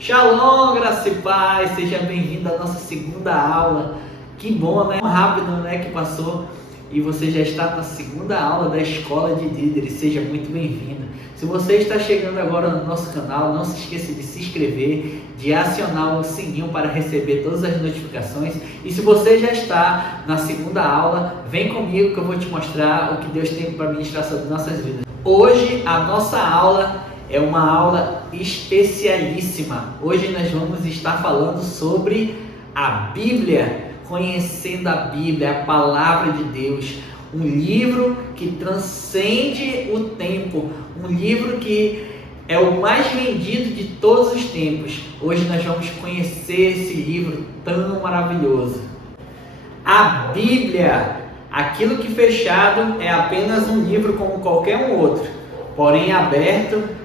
Shalom, graça e paz, seja bem-vindo à nossa segunda aula. Que bom, né? Rápido, né, que passou e você já está na segunda aula da Escola de Líderes. Seja muito bem-vindo. Se você está chegando agora no nosso canal, não se esqueça de se inscrever, de acionar o sininho para receber todas as notificações. E se você já está na segunda aula, vem comigo que eu vou te mostrar o que Deus tem para ministrar sobre nossas vidas. Hoje a nossa aula é uma aula especialíssima. Hoje nós vamos estar falando sobre a Bíblia, conhecendo a Bíblia, a Palavra de Deus, um livro que transcende o tempo, um livro que é o mais vendido de todos os tempos. Hoje nós vamos conhecer esse livro tão maravilhoso. A Bíblia, aquilo que fechado é apenas um livro como qualquer um outro, porém aberto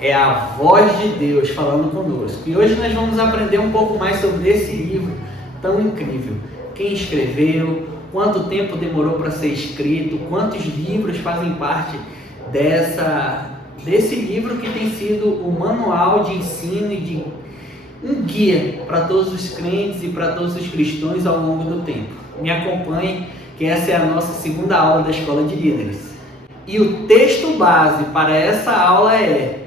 é a voz de Deus falando conosco. E hoje nós vamos aprender um pouco mais sobre esse livro tão incrível. Quem escreveu, quanto tempo demorou para ser escrito, quantos livros fazem parte desse livro que tem sido o manual de ensino e de um guia para todos os crentes e para todos os cristãos ao longo do tempo. Me acompanhe, que essa é a nossa segunda aula da Escola de Líderes. E o texto base para essa aula é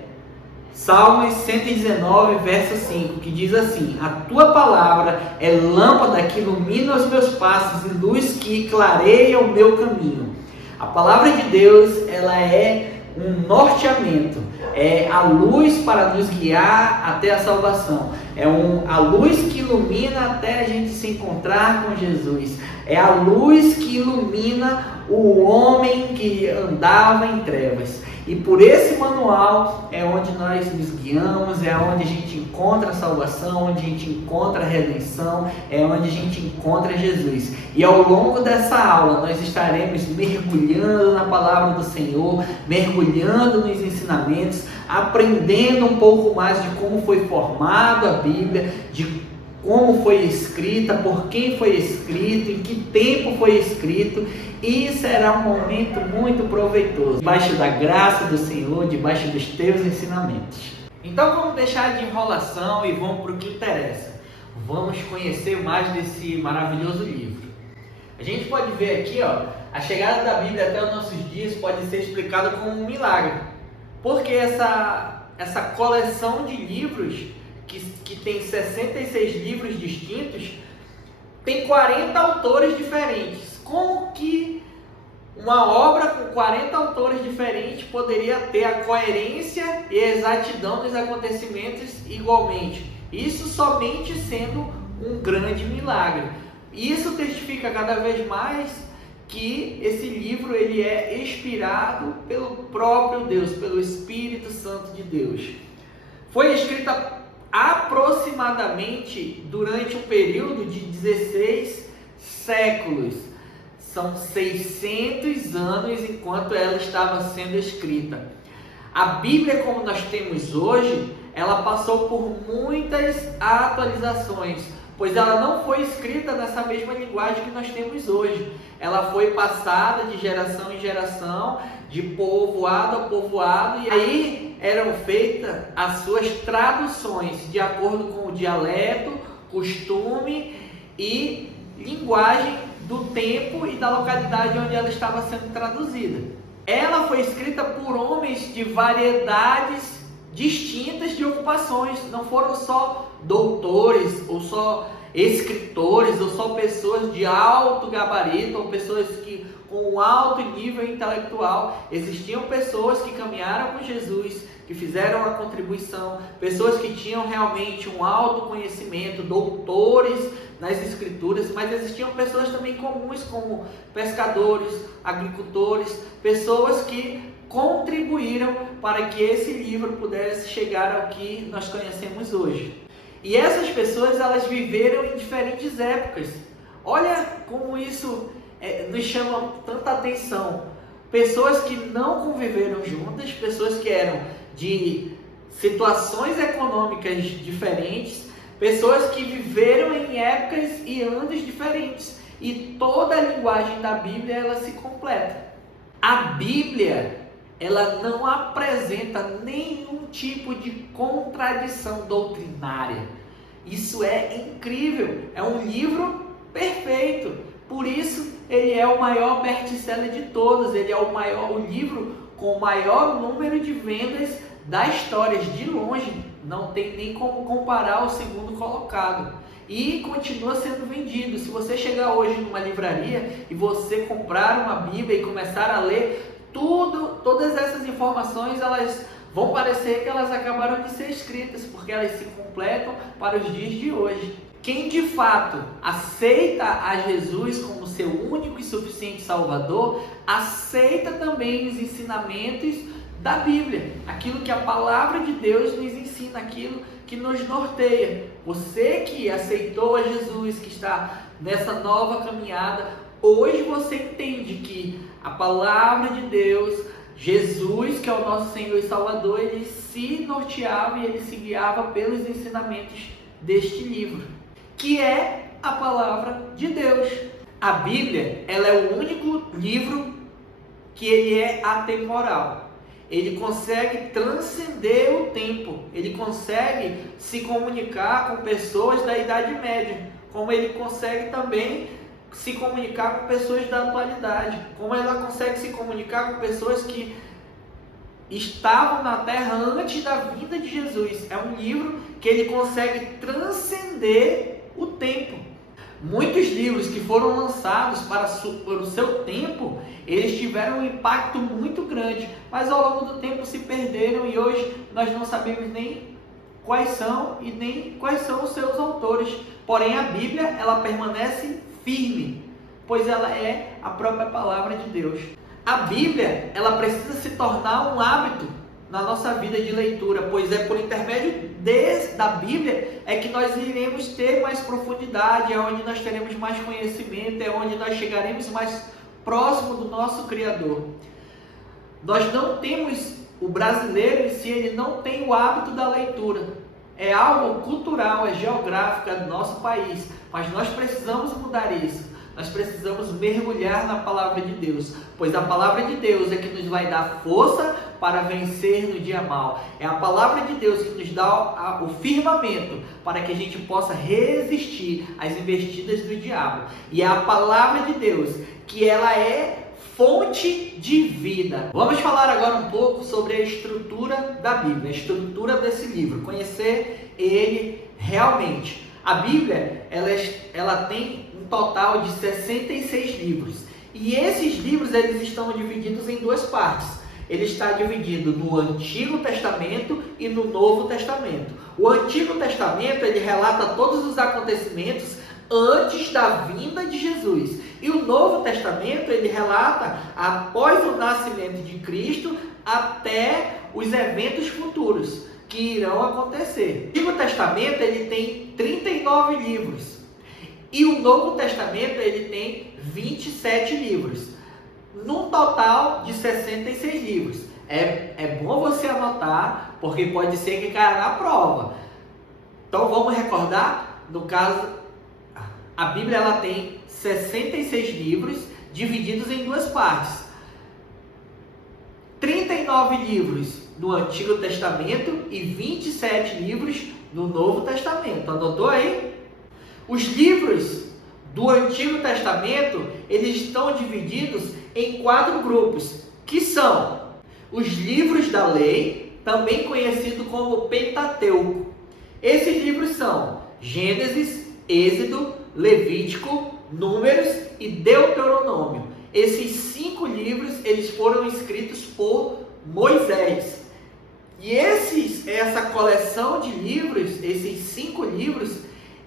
Salmos 119, verso 5, que diz assim: a tua palavra é lâmpada que ilumina os meus passos e luz que clareia o meu caminho. A palavra de Deus, ela é um norteamento, é a luz para nos guiar até a salvação, é a luz que ilumina até a gente se encontrar com Jesus, é a luz que ilumina o homem que andava em trevas. E por esse manual é onde nós nos guiamos, é onde a gente encontra a salvação, onde a gente encontra a redenção, é onde a gente encontra Jesus. E ao longo dessa aula nós estaremos mergulhando na palavra do Senhor, mergulhando nos ensinamentos, aprendendo um pouco mais de como foi formado a Bíblia, de como foi escrita, por quem foi escrito, em que tempo foi escrito, e será um momento muito proveitoso, debaixo da graça do Senhor, debaixo dos teus ensinamentos. Então vamos deixar de enrolação e vamos para o que interessa. Vamos conhecer mais desse maravilhoso livro. A gente pode ver aqui, a chegada da Bíblia até os nossos dias pode ser explicada como um milagre, porque essa coleção de livros que tem 66 livros distintos, tem 40 autores diferentes. Como que uma obra com 40 autores diferentes poderia ter a coerência e a exatidão dos acontecimentos igualmente? Isso somente sendo um grande milagre. Isso testifica cada vez mais que esse livro ele é inspirado pelo próprio Deus, pelo Espírito Santo de Deus. Foi escrita aproximadamente durante um período de 16 séculos. São 600 anos enquanto ela estava sendo escrita. A Bíblia, como nós temos hoje, ela passou por muitas atualizações, pois ela não foi escrita nessa mesma linguagem que nós temos hoje. Ela foi passada de geração em geração, de povoado a povoado, e aí eram feitas as suas traduções de acordo com o dialeto, costume e linguagem do tempo e da localidade onde ela estava sendo traduzida. Ela foi escrita por homens de variedades distintas de ocupações, não foram só doutores ou só escritores ou só pessoas de alto gabarito ou pessoas com um alto nível intelectual. Existiam pessoas que caminharam com Jesus, que fizeram a contribuição, pessoas que tinham realmente um alto conhecimento, doutores nas escrituras, mas existiam pessoas também comuns como pescadores, agricultores, pessoas que contribuíram para que esse livro pudesse chegar ao que nós conhecemos hoje. E essas pessoas, elas viveram em diferentes épocas. Olha como isso nos chama tanta atenção. Pessoas que não conviveram juntas, pessoas que eram de situações econômicas diferentes, pessoas que viveram em épocas e anos diferentes. E toda a linguagem da Bíblia, ela se completa. A Bíblia ela não apresenta nenhum tipo de contradição doutrinária. Isso é incrível, é um livro perfeito. Por isso ele é o maior best-seller de todos, ele é o livro com o maior número de vendas da história, de longe, não tem nem como comparar ao segundo colocado. E continua sendo vendido. Se você chegar hoje numa livraria e você comprar uma Bíblia e começar a ler, todas essas informações, elas vão parecer que elas acabaram de ser escritas, porque elas se completam para os dias de hoje. Quem de fato aceita a Jesus como seu único e suficiente Salvador, aceita também os ensinamentos da Bíblia, aquilo que a palavra de Deus nos ensina, aquilo que nos norteia. Você que aceitou a Jesus, que está nessa nova caminhada, hoje você entende que a palavra de Deus, Jesus, que é o nosso Senhor e Salvador, ele se norteava e ele se guiava pelos ensinamentos deste livro, que é a palavra de Deus. A Bíblia, ela é o único livro que ele é atemporal. Ele consegue transcender o tempo, ele consegue se comunicar com pessoas da Idade Média, como ele consegue também se comunicar com pessoas da atualidade, como ela consegue se comunicar com pessoas que estavam na Terra antes da vinda de Jesus. É um livro que ele consegue transcender o tempo. Muitos livros que foram lançados para o seu tempo, eles tiveram um impacto muito grande, mas ao longo do tempo se perderam e hoje nós não sabemos nem quais são e nem quais são os seus autores. Porém, a Bíblia, ela permanece firme, pois ela é a própria palavra de Deus. A Bíblia, ela precisa se tornar um hábito na nossa vida de leitura, pois é por intermédio da Bíblia é que nós iremos ter mais profundidade, é onde nós teremos mais conhecimento, é onde nós chegaremos mais próximo do nosso Criador. Nós não temos, o brasileiro em si, ele não tem o hábito da leitura. É algo cultural, é geográfico, é do nosso país, mas nós precisamos mudar isso. Nós precisamos mergulhar na palavra de Deus, pois a palavra de Deus é que nos vai dar força para vencer no dia mau. É a palavra de Deus que nos dá o firmamento para que a gente possa resistir às investidas do diabo. E é a palavra de Deus que ela é fonte de vida. Vamos falar agora um pouco sobre a estrutura da Bíblia, a estrutura desse livro, conhecer ele realmente. A Bíblia, ela tem um total de 66 livros. E esses livros, eles estão divididos em duas partes. Ele está dividido no Antigo Testamento e no Novo Testamento. O Antigo Testamento, ele relata todos os acontecimentos antes da vinda de Jesus. E o Novo Testamento, ele relata após o nascimento de Cristo até os eventos futuros que irão acontecer. O Antigo Testamento, ele tem 39 livros. E o Novo Testamento, ele tem 27 livros. Num total de 66 livros. É bom você anotar, porque pode ser que caia na prova. Então vamos recordar, no caso, a Bíblia ela tem 66 livros divididos em duas partes. 39 livros no Antigo Testamento e 27 livros no Novo Testamento. Anotou aí? Os livros do Antigo Testamento, eles estão divididos em 4 grupos, que são os livros da lei, também conhecido como Pentateuco. Esses livros são Gênesis, Êxodo, Levítico, Números e Deuteronômio. Esses 5 livros, eles foram escritos por Moisés. E essa coleção de livros, esses 5 livros,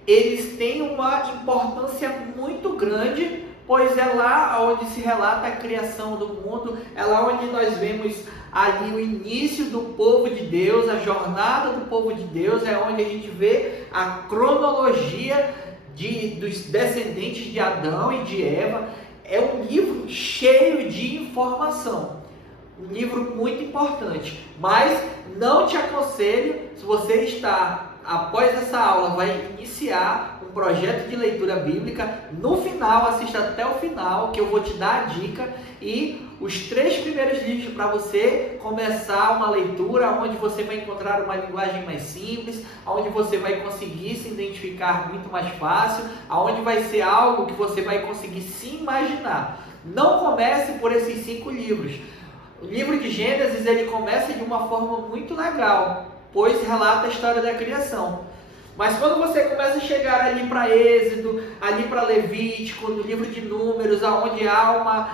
eles têm uma importância muito grande, pois é lá onde se relata a criação do mundo, é lá onde nós vemos ali o início do povo de Deus, a jornada do povo de Deus, é onde a gente vê a cronologia dos descendentes de Adão e de Eva. É um livro cheio de informação, um livro muito importante, mas não te aconselho, se você está, após essa aula, vai iniciar um projeto de leitura bíblica. No final, assista até o final, que eu vou te dar a dica e os 3 primeiros livros para você começar uma leitura onde você vai encontrar uma linguagem mais simples, onde você vai conseguir se identificar muito mais fácil, onde vai ser algo que você vai conseguir se imaginar. Não comece por esses 5 livros. O livro de Gênesis, ele começa de uma forma muito legal, pois relata a história da criação. Mas quando você começa a chegar ali para Êxodo, ali para Levítico, no livro de Números, onde há uma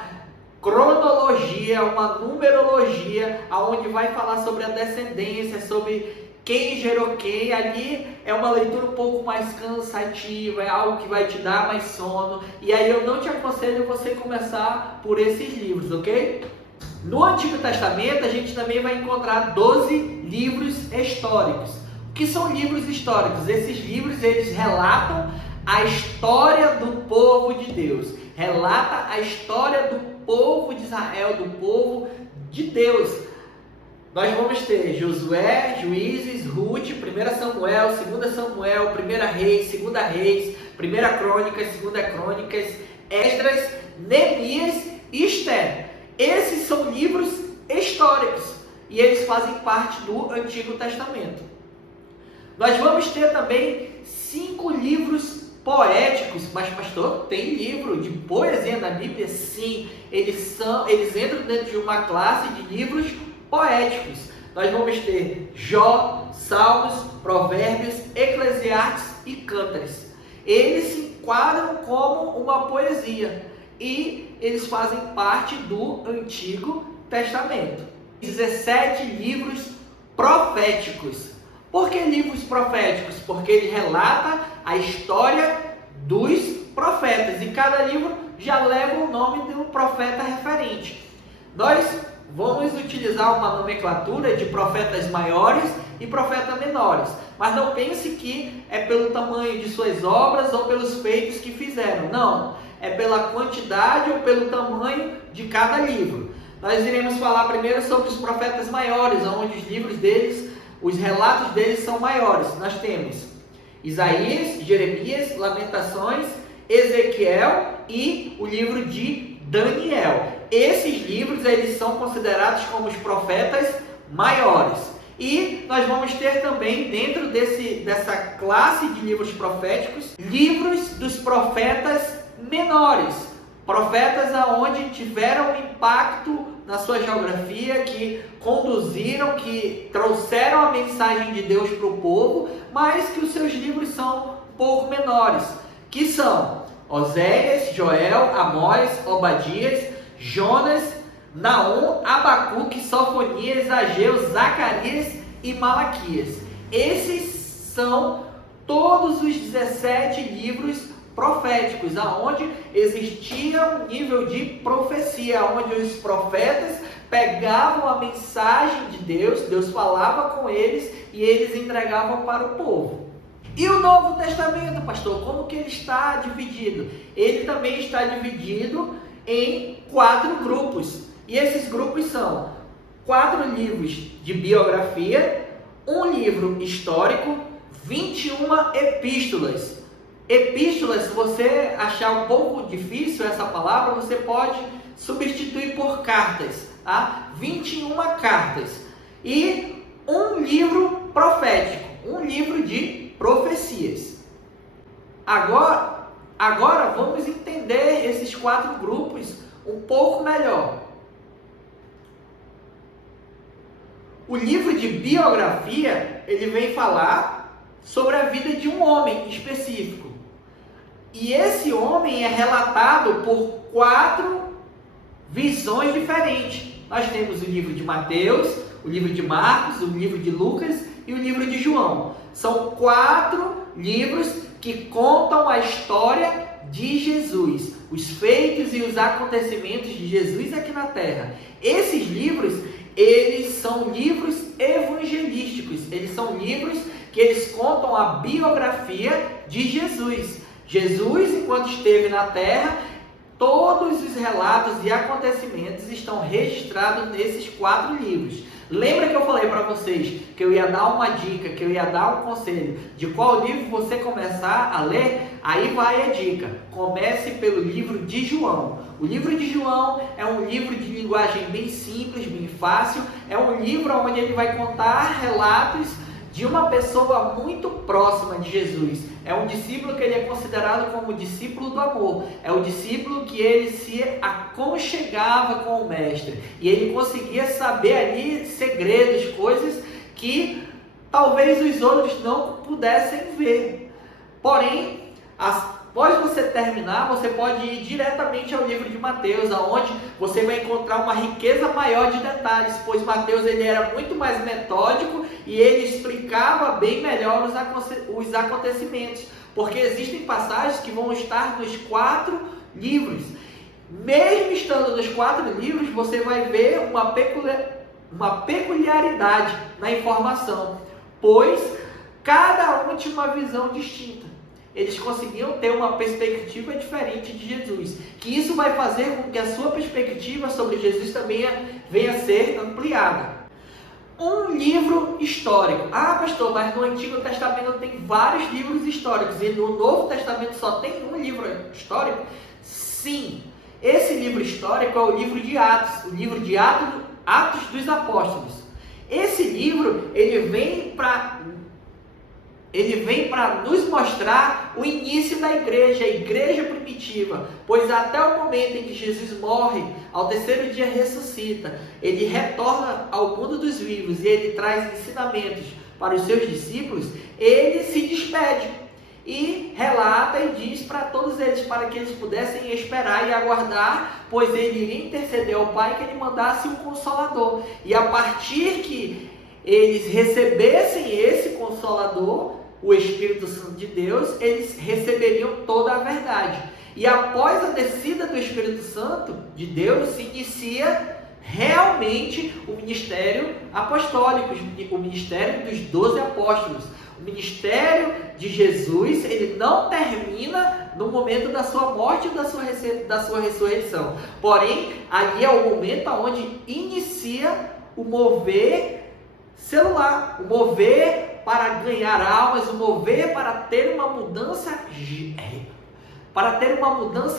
cronologia, uma numerologia, onde vai falar sobre a descendência, sobre quem gerou quem, ali é uma leitura um pouco mais cansativa, é algo que vai te dar mais sono, e aí eu não te aconselho você começar por esses livros, ok? No Antigo Testamento a gente também vai encontrar 12 livros históricos. O que são livros históricos? Esses livros, eles relatam a história do povo de Deus, relata a história do povo de Israel, do povo de Deus. Nós vamos ter Josué, Juízes, Ruth, 1 Samuel, 2 Samuel, 1 Reis, 2 Reis, 1 Crônicas, 2 Crônicas, Esdras, Neemias e Esther. Esses são livros históricos e eles fazem parte do Antigo Testamento. Nós vamos ter também 5 livros poéticos. Mas pastor, tem livro de poesia na Bíblia? Sim, eles entram dentro de uma classe de livros poéticos. Nós vamos ter Jó, Salmos, Provérbios, Eclesiastes e Cântares. Eles se enquadram como uma poesia e eles fazem parte do Antigo Testamento. 17 livros proféticos. Por que livros proféticos? Porque ele relata a história dos profetas e cada livro já leva o nome do profeta referente. Nós vamos utilizar uma nomenclatura de profetas maiores e profetas menores, mas não pense que é pelo tamanho de suas obras ou pelos feitos que fizeram. Não, é pela quantidade ou pelo tamanho de cada livro. Nós iremos falar primeiro sobre os profetas maiores, onde os livros deles, os relatos deles são maiores. Nós temos Isaías, Jeremias, Lamentações, Ezequiel e o livro de Daniel. Esses livros, eles são considerados como os profetas maiores. E nós vamos ter também, dentro dessa classe de livros proféticos, livros dos profetas menores. Profetas aonde tiveram impacto na sua geografia, que conduziram, que trouxeram a mensagem de Deus para o povo, mas que os seus livros são um pouco menores, que são Oséias, Joel, Amós, Obadias, Jonas, Naum, Abacuque, Sofonias, Ageu, Zacarias e Malaquias. Esses são todos os 17 livros proféticos, aonde existia um nível de profecia, onde os profetas pegavam a mensagem de Deus, Deus falava com eles e eles entregavam para o povo. E o Novo Testamento, pastor, como que ele está dividido? Ele também está dividido em 4 grupos. E esses grupos são 4 livros de biografia, um livro histórico, 21 epístolas. Epístolas, se você achar um pouco difícil essa palavra, você pode substituir por cartas, tá? 21 cartas. E um livro profético, um livro de profecias. Agora vamos entender esses 4 grupos um pouco melhor. O livro de biografia, ele vem falar sobre a vida de um homem específico. E esse homem é relatado por 4 visões diferentes. Nós temos o livro de Mateus, o livro de Marcos, o livro de Lucas e o livro de João. São 4 livros que contam a história de Jesus, os feitos e os acontecimentos de Jesus aqui na Terra. Esses livros, eles são livros evangelísticos, eles são livros que eles contam a biografia de Jesus. Jesus, enquanto esteve na Terra, todos os relatos e acontecimentos estão registrados nesses 4 livros. Lembra que eu falei para vocês que eu ia dar uma dica, que eu ia dar um conselho de qual livro você começar a ler? Aí vai a dica. Comece pelo livro de João. O livro de João é um livro de linguagem bem simples, bem fácil. É um livro onde ele vai contar relatos de uma pessoa muito próxima de Jesus. É um discípulo que ele é considerado como discípulo do amor. É o discípulo que ele se aconchegava com o mestre. E ele conseguia saber ali segredos, coisas que talvez os outros não pudessem ver. Porém, após você terminar, você pode ir diretamente ao livro de Mateus, onde você vai encontrar uma riqueza maior de detalhes, pois Mateus ele era muito mais metódico e ele explicava bem melhor os acontecimentos, porque existem passagens que vão estar nos 4 livros. Mesmo estando nos 4 livros, você vai ver uma peculiaridade na informação, pois cada um tinha uma visão distinta. Eles conseguiam ter uma perspectiva diferente de Jesus. Que isso vai fazer com que a sua perspectiva sobre Jesus também venha a ser ampliada. Um livro histórico. Ah, pastor, mas no Antigo Testamento tem vários livros históricos e no Novo Testamento só tem um livro histórico? Sim. Esse livro histórico é o livro de Atos. O livro de Atos dos Apóstolos. Esse livro, ele vem para nos mostrar o início da igreja, a igreja primitiva, pois até o momento em que Jesus morre, ao 3º dia ressuscita, ele retorna ao mundo dos vivos e ele traz ensinamentos para os seus discípulos, ele se despede e relata e diz para todos eles, para que eles pudessem esperar e aguardar, pois ele iria interceder ao Pai que ele mandasse um Consolador, e a partir que eles recebessem esse Consolador, o Espírito Santo de Deus, eles receberiam toda a verdade. E após a descida do Espírito Santo de Deus, se inicia realmente o ministério apostólico, o ministério dos 12 apóstolos. O ministério de Jesus, ele não termina no momento da sua morte ou da sua ressurreição. Porém, ali é o momento onde inicia o mover celular, o mover para ganhar almas, o mover para ter uma mudança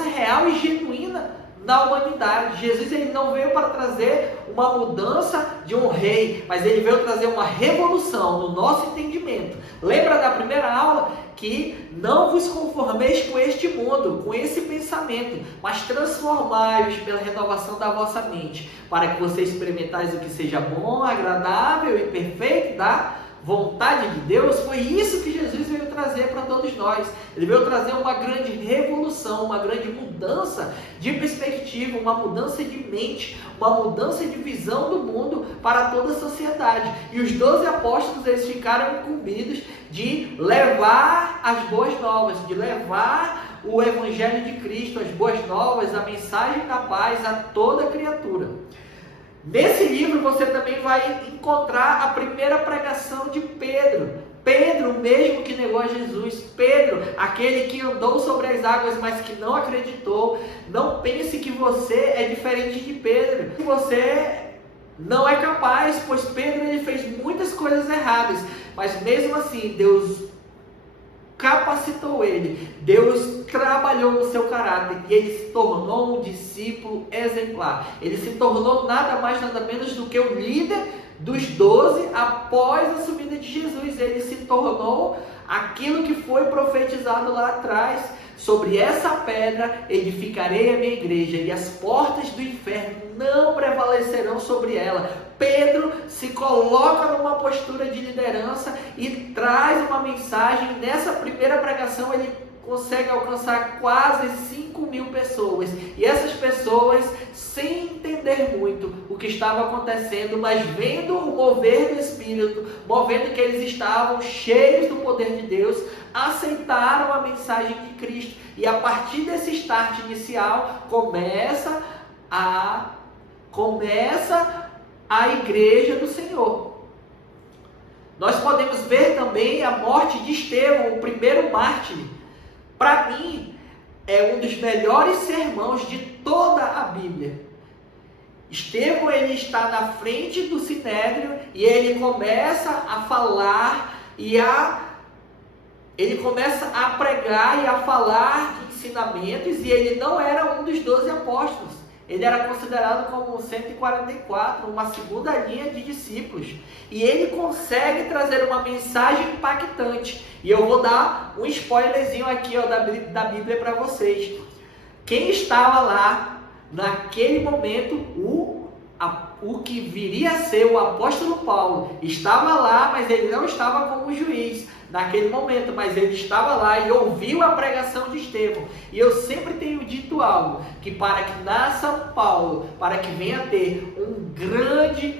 real e genuína na humanidade. Jesus ele não veio para trazer uma mudança de um rei, mas ele veio trazer uma revolução no nosso entendimento. Lembra da primeira aula que não vos conformeis com este mundo, com esse pensamento, mas transformai-vos pela renovação da vossa mente, para que vocês experimentais o que seja bom, agradável e perfeito da vontade de Deus. Foi isso que Jesus veio trazer para todos nós. Ele veio trazer uma grande revolução, uma grande mudança de perspectiva, uma mudança de mente, uma mudança de visão do mundo para toda a sociedade. E os 12 apóstolos, eles ficaram incumbidos de levar as boas novas, de levar o Evangelho de Cristo, as boas novas, a mensagem da paz a toda criatura. Nesse livro você também vai encontrar a primeira pregação de Pedro. Pedro, o mesmo que negou a Jesus. Pedro, aquele que andou sobre as águas, mas que não acreditou. Não pense que você é diferente de Pedro, que você não é capaz, pois Pedro ele fez muitas coisas erradas, mas mesmo assim Deus capacitou ele, Deus trabalhou no seu caráter e ele se tornou um discípulo exemplar. Ele se tornou nada mais, nada menos do que o líder dos 12 após a subida de Jesus. Ele se tornou aquilo que foi profetizado lá atrás. Sobre essa pedra edificarei a minha igreja e as portas do inferno não prevalecerão sobre ela. Pedro se coloca numa postura de liderança e traz uma mensagem. Nessa primeira pregação ele consegue alcançar quase 5.000 pessoas. E essas pessoas, sem entender muito o que estava acontecendo, mas vendo o mover do Espírito, movendo que eles estavam cheios do poder de Deus, aceitaram a mensagem de Cristo. E a partir desse start inicial, começa a igreja do Senhor. Nós podemos ver também a morte de Estevão, o primeiro mártir. Para mim, é um dos melhores sermões de toda a Bíblia. Estevão, ele está na frente do sinédrio e ele começa a falar ele começa a pregar e a falar de ensinamentos, e ele não era um dos 12 apóstolos. Ele era considerado como 144, uma segunda linha de discípulos. E ele consegue trazer uma mensagem impactante. E eu vou dar um spoilerzinho aqui, ó, da Bíblia para vocês. Quem estava lá, naquele momento, o que viria a ser o apóstolo Paulo, estava lá, mas ele não estava como juiz naquele momento, mas ele estava lá e ouviu a pregação de Estevão. E eu sempre tenho dito algo, que para que nasça Paulo, para que venha a ter um grande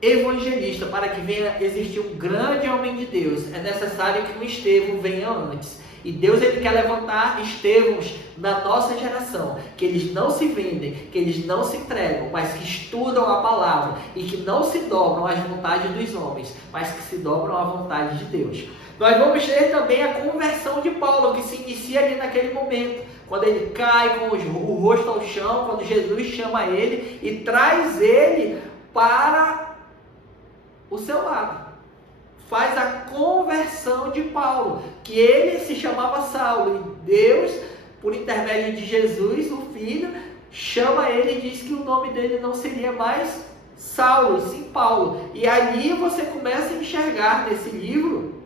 evangelista, para que venha existir um grande homem de Deus, é necessário que um Estevão venha antes. E Deus, ele quer levantar Estevãos na nossa geração, que eles não se vendem, que eles não se entregam, mas que estudam a palavra e que não se dobram às vontades dos homens, mas que se dobram à vontade de Deus. Nós vamos ter também a conversão de Paulo, que se inicia ali naquele momento, quando ele cai com o rosto ao chão, quando Jesus chama ele e traz ele para o seu lado. Faz a conversão de Paulo, que ele se chamava Saulo, e Deus, por intermédio de Jesus, o Filho, chama ele e diz que o nome dele não seria mais Saulo, sim Paulo. E ali você começa a enxergar nesse livro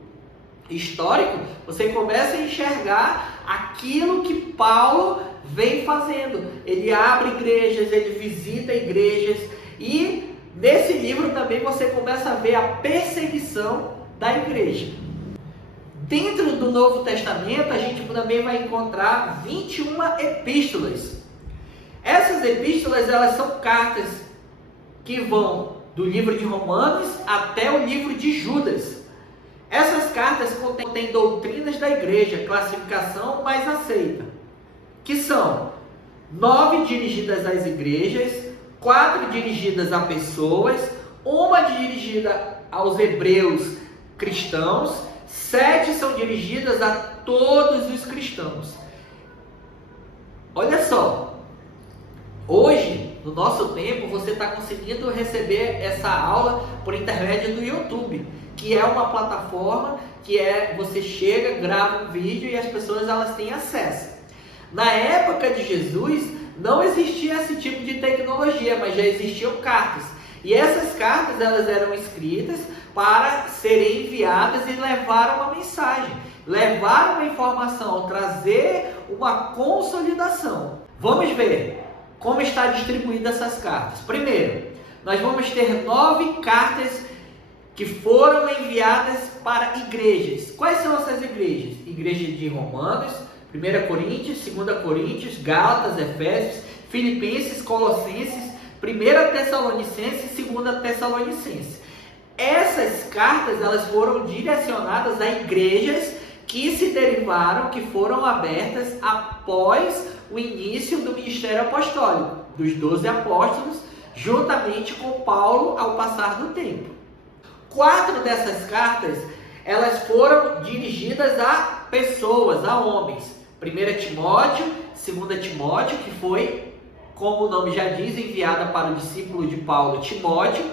histórico, você começa a enxergar aquilo que Paulo vem fazendo. Ele abre igrejas, ele visita igrejas, e nesse livro também você começa a ver a perseguição da igreja. Dentro do Novo Testamento, a gente também vai encontrar 21 epístolas. Essas epístolas, elas são cartas que vão do livro de Romanos até o livro de Judas. Essas cartas contêm doutrinas da igreja, classificação mais aceita, que são 9 dirigidas às igrejas, 4 dirigidas a pessoas, uma dirigida aos hebreus cristãos, 7 são dirigidas a todos os cristãos. Olha só, hoje, no nosso tempo, você está conseguindo receber essa aula por intermédio do YouTube, que é uma plataforma que você chega, grava um vídeo e as pessoas elas têm acesso. Na época de Jesus, não existia esse tipo de tecnologia, mas já existiam cartas. E essas cartas elas eram escritas para serem enviadas e levar uma mensagem, levar uma informação, trazer uma consolidação. Vamos ver como está distribuída essas cartas. Primeiro, nós vamos ter 9 cartas que foram enviadas para igrejas. Quais são essas igrejas? Igreja de Romanos, 1 Coríntios, 2 Coríntios, Gálatas, Efésios, Filipenses, Colossenses, 1 Tessalonicenses e 2 Tessalonicenses. Essas cartas elas foram direcionadas a igrejas que se derivaram, que foram abertas após o início do ministério apostólico, dos 12 apóstolos, juntamente com Paulo ao passar do tempo. 4 dessas cartas elas foram dirigidas a pessoas, a homens. 1 Timóteo, 2 Timóteo, que foi, como o nome já diz, enviada para o discípulo de Paulo, Timóteo.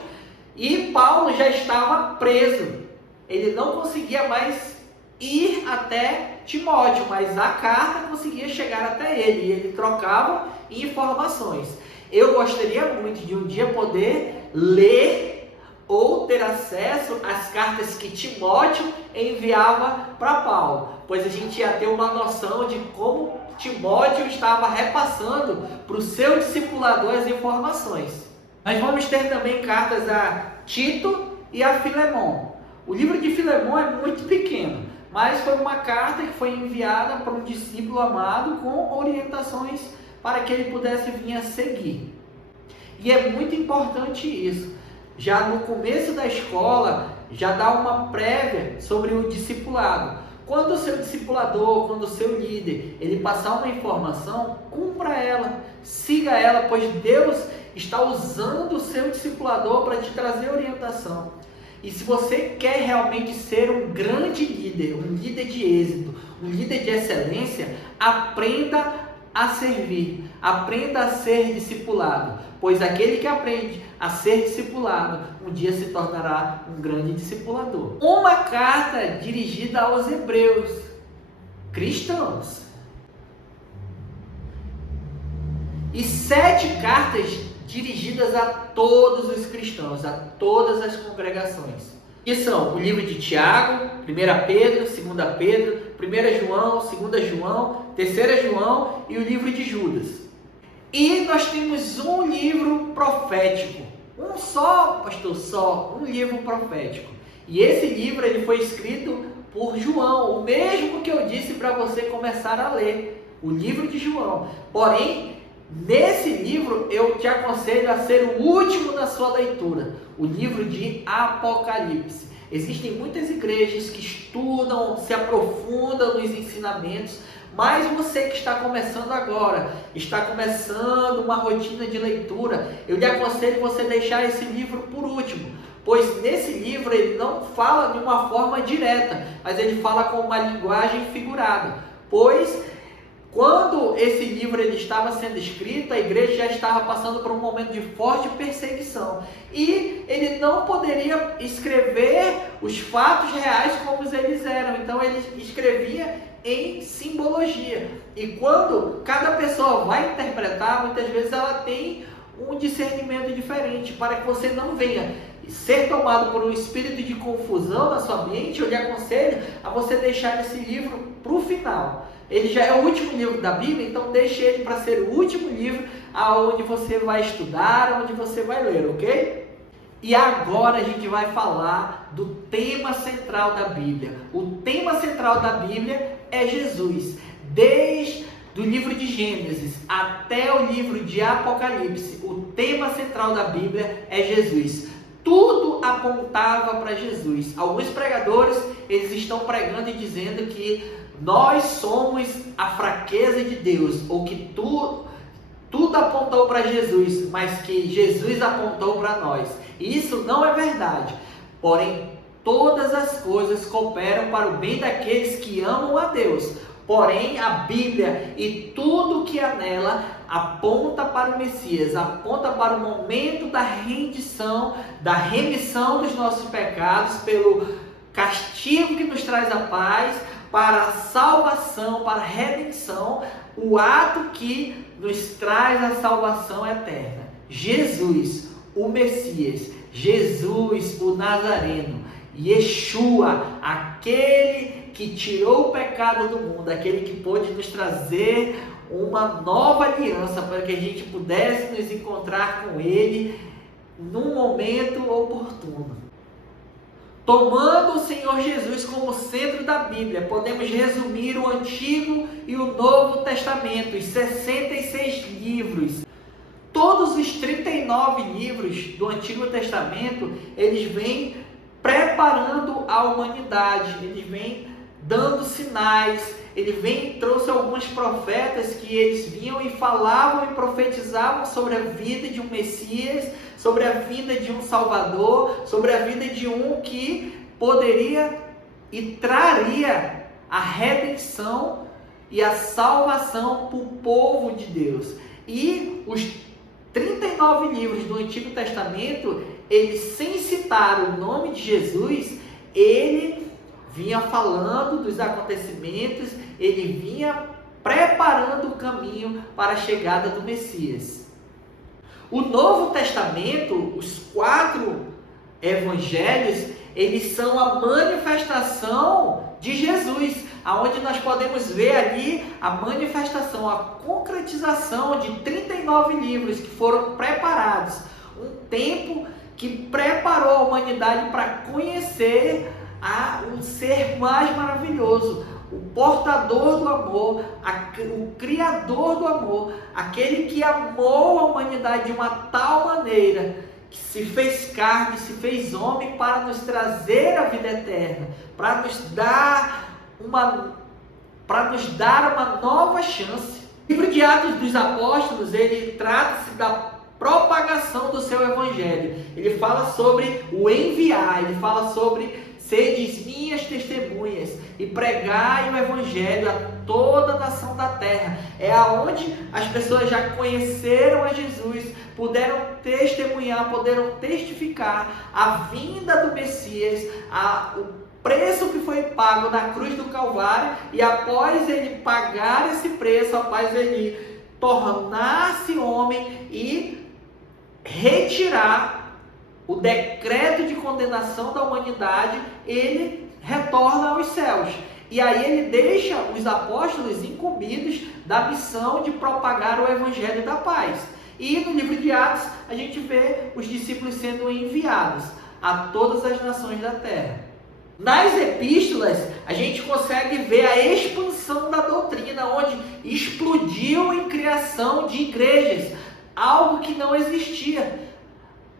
E Paulo já estava preso. Ele não conseguia mais ir até Timóteo, mas a carta conseguia chegar até ele. E ele trocava informações. Eu gostaria muito de um dia poder ler ou ter acesso às cartas que Timóteo enviava para Paulo, pois a gente ia ter uma noção de como Timóteo estava repassando para o seu discipulador as informações. Nós vamos ter também cartas a Tito e a Filemon. O livro de Filemon é muito pequeno, mas foi uma carta que foi enviada para um discípulo amado com orientações para que ele pudesse vir a seguir. E é muito importante isso. Já no começo da escola, já dá uma prévia sobre o discipulado. Quando o seu discipulador, quando o seu líder, ele passar uma informação, cumpra ela, siga ela, pois Deus está usando o seu discipulador para te trazer orientação. E se você quer realmente ser um grande líder, um líder de êxito, um líder de excelência, aprenda a servir. Aprenda a ser discipulado, pois aquele que aprende a ser discipulado, um dia se tornará um grande discipulador. Uma carta dirigida aos hebreus, cristãos. E 7 cartas dirigidas a todos os cristãos, a todas as congregações. Que são o livro de Tiago, 1 Pedro, 2 Pedro, 1 João, 2 João, 3 João e o livro de Judas. E nós temos um livro profético, um só, pastor, só, um livro profético. E esse livro ele foi escrito por João, o mesmo que eu disse para você começar a ler, o livro de João. Porém, nesse livro eu te aconselho a ser o último na sua leitura, o livro de Apocalipse. Existem muitas igrejas que estudam, se aprofundam nos ensinamentos, mas você que está começando agora, está começando uma rotina de leitura, eu lhe aconselho você deixar esse livro por último, pois nesse livro ele não fala de uma forma direta, mas ele fala com uma linguagem figurada, pois quando esse livro ele estava sendo escrito, a igreja já estava passando por um momento de forte perseguição. E ele não poderia escrever os fatos reais como eles eram. Então ele escrevia em simbologia. E quando cada pessoa vai interpretar, muitas vezes ela tem um discernimento diferente, para que você não venha ser tomado por um espírito de confusão na sua mente. Eu lhe aconselho a você deixar esse livro para o final. Ele já é o último livro da Bíblia, então deixe ele para ser o último livro aonde você vai estudar, onde você vai ler, ok? E agora a gente vai falar do tema central da Bíblia. O tema central da Bíblia é Jesus. Desde do livro de Gênesis até o livro de Apocalipse, o tema central da Bíblia é Jesus. Tudo apontava para Jesus. Alguns pregadores, eles estão pregando e dizendo que nós somos a fraqueza de Deus, ou que tudo apontou para Jesus, mas que Jesus apontou para nós. Isso não é verdade. Porém, todas as coisas cooperam para o bem daqueles que amam a Deus. Porém, a Bíblia e tudo que há nela aponta para o Messias, aponta para o momento da rendição, da remissão dos nossos pecados, pelo castigo que nos traz a paz, para a salvação, para a redenção, o ato que nos traz a salvação eterna. Jesus, o Messias, Jesus, o Nazareno, Yeshua, aquele que tirou o pecado do mundo, aquele que pôde nos trazer uma nova aliança para que a gente pudesse nos encontrar com Ele num momento oportuno. Tomando o Senhor Jesus como centro da Bíblia, podemos resumir o Antigo e o Novo Testamento, os 66 livros. Todos os 39 livros do Antigo Testamento, eles vêm preparando a humanidade, eles vêm dando sinais, trouxe alguns profetas que eles vinham e falavam e profetizavam sobre a vida de um Messias, sobre a vinda de um Salvador, sobre a vinda de um que poderia e traria a redenção e a salvação para o povo de Deus. E os 39 livros do Antigo Testamento, eles, sem citar o nome de Jesus, ele vinha falando dos acontecimentos, ele vinha preparando o caminho para a chegada do Messias. O Novo Testamento, os 4 evangelhos, eles são a manifestação de Jesus, aonde nós podemos ver ali a manifestação, a concretização de 39 livros que foram preparados. Um tempo que preparou a humanidade para conhecer um ser mais maravilhoso, o portador do amor, o criador do amor, aquele que amou a humanidade de uma tal maneira que se fez carne, se fez homem para nos trazer a vida eterna, para nos dar uma nova chance. O livro de Atos dos Apóstolos, ele trata-se da propagação do seu evangelho. Ele fala sobre o enviar, ele fala sobre sedes minhas testemunhas e pregai o evangelho a toda a nação da terra. É aonde as pessoas já conheceram a Jesus, puderam testemunhar, puderam testificar a vinda do Messias, o preço que foi pago na cruz do Calvário, e após ele pagar esse preço, após ele tornar-se homem e retirar o decreto de condenação da humanidade, ele retorna aos céus. E aí ele deixa os apóstolos incumbidos da missão de propagar o evangelho da paz. E no livro de Atos a gente vê os discípulos sendo enviados a todas as nações da terra. Nas epístolas a gente consegue ver a expansão da doutrina, onde explodiu em criação de igrejas, algo que não existia.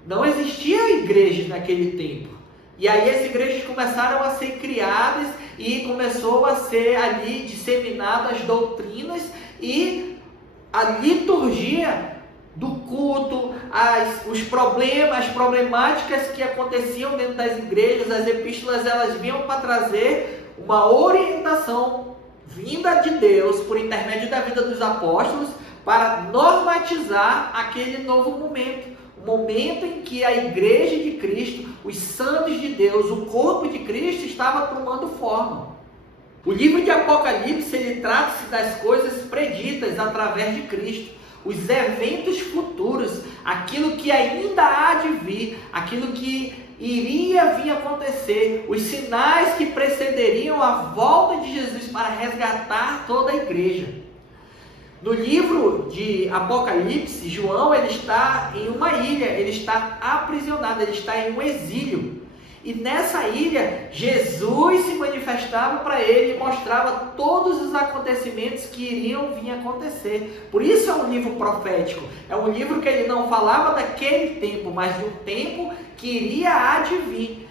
Não existia igrejas naquele tempo. E aí as igrejas começaram a ser criadas e começou a ser ali disseminadas as doutrinas e a liturgia do culto, os problemas, as problemáticas que aconteciam dentro das igrejas. As epístolas elas vinham para trazer uma orientação vinda de Deus por intermédio da vida dos apóstolos para normatizar aquele novo momento. Momento em que a igreja de Cristo, os santos de Deus, o corpo de Cristo estava tomando forma. O livro de Apocalipse, ele trata-se das coisas preditas através de Cristo, os eventos futuros, aquilo que ainda há de vir, aquilo que iria vir acontecer, os sinais que precederiam a volta de Jesus para resgatar toda a igreja. No livro de Apocalipse, João ele está em uma ilha, ele está aprisionado, ele está em um exílio. E nessa ilha, Jesus se manifestava para ele e mostrava todos os acontecimentos que iriam vir acontecer. Por isso é um livro profético, é um livro que ele não falava daquele tempo, mas de um tempo que iria advir.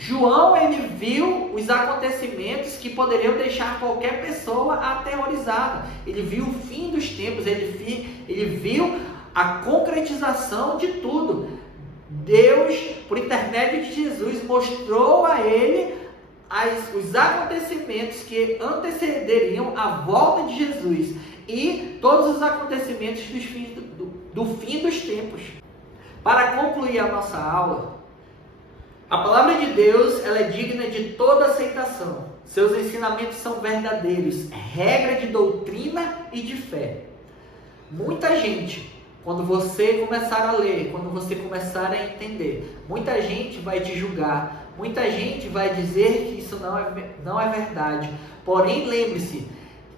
João ele viu os acontecimentos que poderiam deixar qualquer pessoa aterrorizada. Ele viu o fim dos tempos, ele viu a concretização de tudo. Deus, por intermédio de Jesus, mostrou a ele os acontecimentos que antecederiam a volta de Jesus e todos os acontecimentos do fim dos tempos. Para concluir a nossa aula, a palavra de Deus ela é digna de toda aceitação. Seus ensinamentos são verdadeiros, regra de doutrina e de fé. Muita gente, quando você começar a ler, quando você começar a entender, muita gente vai te julgar, muita gente vai dizer que isso não é verdade. Porém, lembre-se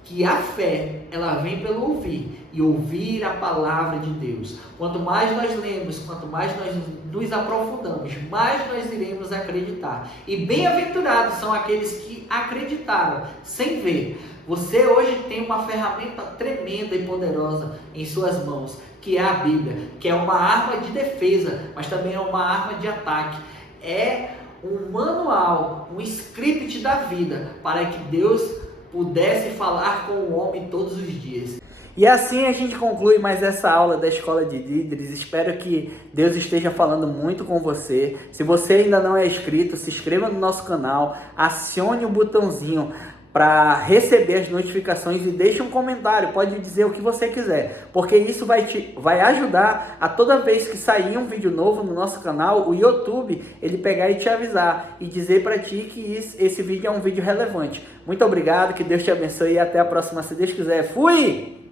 que a fé, ela vem pelo ouvir, e ouvir a palavra de Deus. Quanto mais nós lemos, quanto mais nós nos aprofundamos, mais nós iremos acreditar. E bem-aventurados são aqueles que acreditaram sem ver. Você hoje tem uma ferramenta tremenda e poderosa em suas mãos, que é a Bíblia, que é uma arma de defesa, mas também é uma arma de ataque. É um manual, um script da vida, para que Deus pudesse falar com o homem todos os dias. E assim a gente conclui mais essa aula da Escola de Líderes. Espero que Deus esteja falando muito com você. Se você ainda não é inscrito, se inscreva no nosso canal, acione o botãozinho para receber as notificações e deixe um comentário, pode dizer o que você quiser, porque isso vai ajudar a toda vez que sair um vídeo novo no nosso canal, o YouTube, ele pegar e te avisar e dizer para ti que esse vídeo é um vídeo relevante. Muito obrigado, que Deus te abençoe e até a próxima, se Deus quiser. Fui!